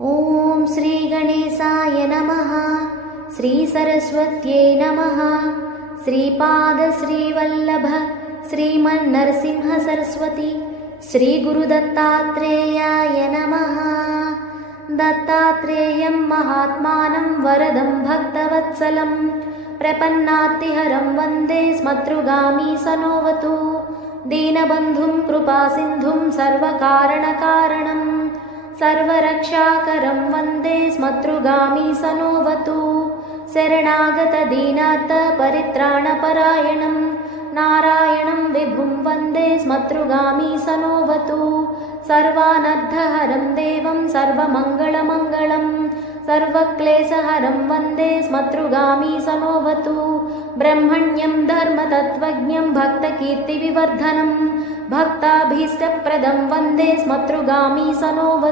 ॐ श्रीगणेशाय नमः। श्रीसरस्वत्यै नमः। श्रीपादश्रीवल्लभ श्रीमन्नरसिंह सरस्वती श्रीगुरुदत्तात्रेयाय नमः। दत्तात्रेयं महात्मानं वरदं भक्तवत्सलं प्रपन्नातिहरं वन्दे स्मतृगामी सनोवतु। दीनबन्धुं कृपासिन्धुं सर्वकारणकारणं सर्वरक्षाकरं वन्दे स्मतृगामी सनोवतु। शरणागतदीनार्त परित्राणपरायणं नारायणं विभुं वन्दे स्मतृगामी सनोवतु। सर्वानर्थहरं देवं सर्वमङ्गलमङ्गलं सर्वक्लेशहरं वन्दे स्मतृगामी सनोवतु। ब्रह्मण्यं धर्मतत्त्वज्ञं भक्तकीर्तिविवर्धनं भक्ताभीष्टप्रदं वन्दे स्मतृगामी सनोवतु।